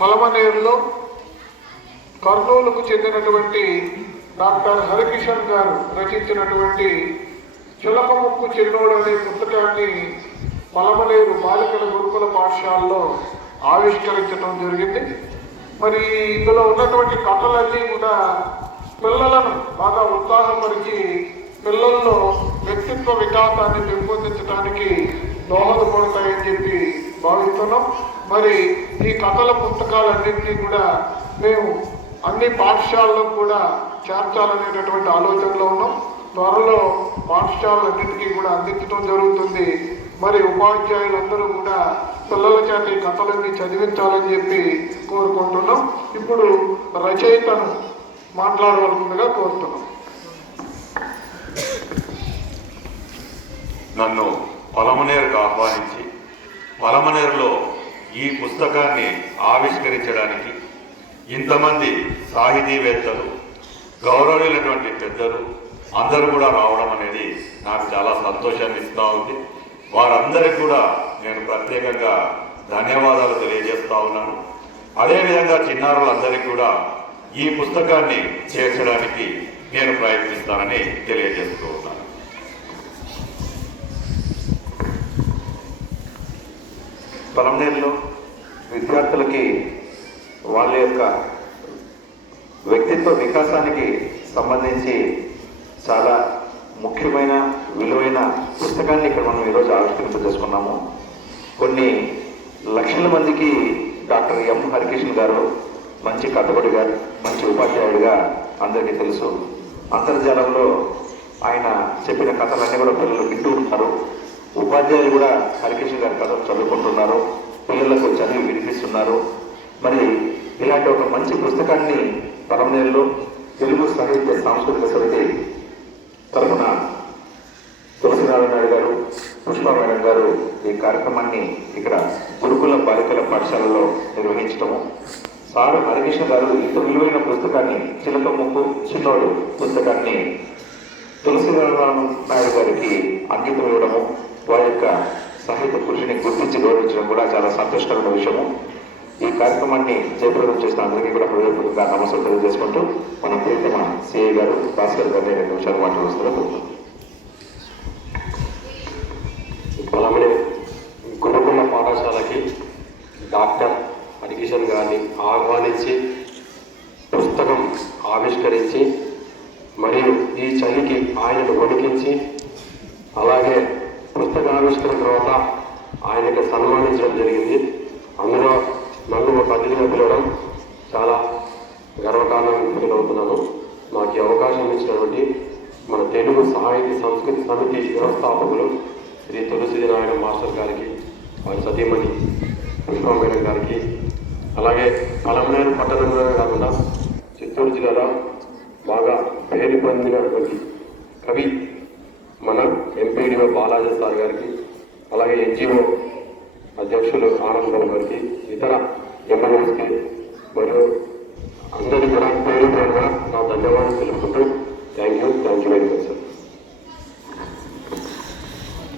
మలమనేరులో కర్నూలుకు చెందినటువంటి డాక్టర్ హరికిషన్ గారు రచించినటువంటి చిలకముక్కు చిన్నోడు అనే పుస్తకాన్ని మలమనేరు బాలికల గురుకుల పాఠశాలలో ఆవిష్కరించడం జరిగింది. మరి ఇందులో ఉన్నటువంటి కథలన్నీ కూడా పిల్లలను బాగా ఉత్సాహపరిచి పిల్లల్లో వ్యక్తిత్వ వికాసాన్ని పెంపొందించడానికి దోహదపడతాయని చెప్పి భావిస్తున్నాం. మరి ఈ కథల పుస్తకాలన్నింటినీ కూడా మేము అన్ని పాఠశాలలో కూడా చేర్చాలనేటటువంటి ఆలోచనలో ఉన్నాం. త్వరలో పాఠశాలన్నింటికీ కూడా అందించడం జరుగుతుంది. మరి ఉపాధ్యాయులందరూ కూడా పిల్లల చేత ఈ కథలన్నీ చదివించాలని చెప్పి కోరుకుంటున్నాం. ఇప్పుడు రచయితను మాట్లాడవలసిందిగా కోరుతున్నాం. నన్ను పలమనేరుకు ఆహ్వానించి పలమనేరులో ఈ పుస్తకాన్ని ఆవిష్కరించడానికి ఇంతమంది సాహితీవేత్తలు, గౌరవనీయులైనటువంటి పెద్దలు అందరూ కూడా రావడం అనేది నాకు చాలా సంతోషాన్ని ఇస్తూ ఉంది. వారందరికీ కూడా నేను ప్రత్యేకంగా ధన్యవాదాలు తెలియజేస్తూ ఉన్నాను. అదేవిధంగా చిన్నారులందరికీ కూడా ఈ పుస్తకాన్ని చేర్చడానికి నేను ప్రయత్నిస్తానని తెలియజేస్తూ ఉన్నాను. పలమనేరులో విద్యార్థులకి వాళ్ళ యొక్క వ్యక్తిత్వ వికాసానికి సంబంధించి చాలా ముఖ్యమైన విలువైన పుస్తకాన్ని ఇక్కడ మనం ఈరోజు ఆవిష్కరింపజేసుకున్నాము. కొన్ని లక్షల మందికి డాక్టర్ ఎం హరికిషన్ గారు మంచి కథకుడిగా, మంచి ఉపాధ్యాయుడిగా అందరికీ తెలుసు. అంతర్జాలంలో ఆయన చెప్పిన కథలన్నీ కూడా పిల్లలు వింటూ ఉంటారు. ఉపాధ్యాయులు కూడా హరికిషన్ గారి కథలు చదువుకుంటున్నారు, పిల్లలకు చదివి వినిపిస్తున్నారు. మరి ఇలాంటి ఒక మంచి పుస్తకాన్ని పలమనేరులో తెలుగు సాహిత్య సాంస్కృతిక సమితి తరఫున తులసినారాయణ గారు, పుష్ప మేడం గారు ఈ కార్యక్రమాన్ని ఇక్కడ గురుకుల బాలికల పాఠశాలలో నిర్వహించటము, సార్ హరికృష్ణ గారు ఇంత విలువైన పుస్తకాన్ని చిలకముక్కు చిన్నోడు పుస్తకాన్ని తులసినారాయణ నాయుడు గారికి అంకితం ఇవ్వడము, వారి యొక్క సాహిత్య కృషిని గుర్తించి గౌరవించడం కూడా చాలా సంతోషకరమైన విషయము. ఈ కార్యక్రమాన్ని జయప్రదం చేసిన అందరికీ కూడా హృదయపూర్వకంగా నమస్కారం తెలియజేసుకుంటూ మన ప్రియతమ సిఐ గారు భాస్కర్ గారిని 2 నిమిషాలు మాట్లాడుతున్నారు. పలమనేరు గురుకుల పాఠశాలకి డాక్టర్ హరికిషన్ గారిని ఆహ్వానించి పుస్తకం ఆవిష్కరించి మరియు ఈ చలికి ఆయనను వణికించి అలాగే పుస్తక ఆవిష్కరణ తర్వాత ఆయనకు సన్మానించడం జరిగింది. అందులో నన్ను ఒక అతిథిగా పిలవడం చాలా గర్వకారణంగా ఫీల్ అవుతున్నాను. నాకు ఈ అవకాశం ఇచ్చినటువంటి మన తెలుగు సాహిత్య సంస్కృతి సమితి వ్యవస్థాపకులు శ్రీ తులసినారాయణ మాస్టర్ గారికి, వారి సతీమణి పుష్ప మేడం గారికి, అలాగే పలమనేరు పట్టణంలోనే కాకుండా చిత్తూరు జిల్లాలో బాగా పేరు పొందినటువంటి కవి మన ఎంపీడీఓ బాలాజీ సార్ గారికి, అలాగే ఎన్జిఓ అధ్యక్షులు ఆనందరావు గారికి, ఇతర ఎమ్మెల్యేస్కి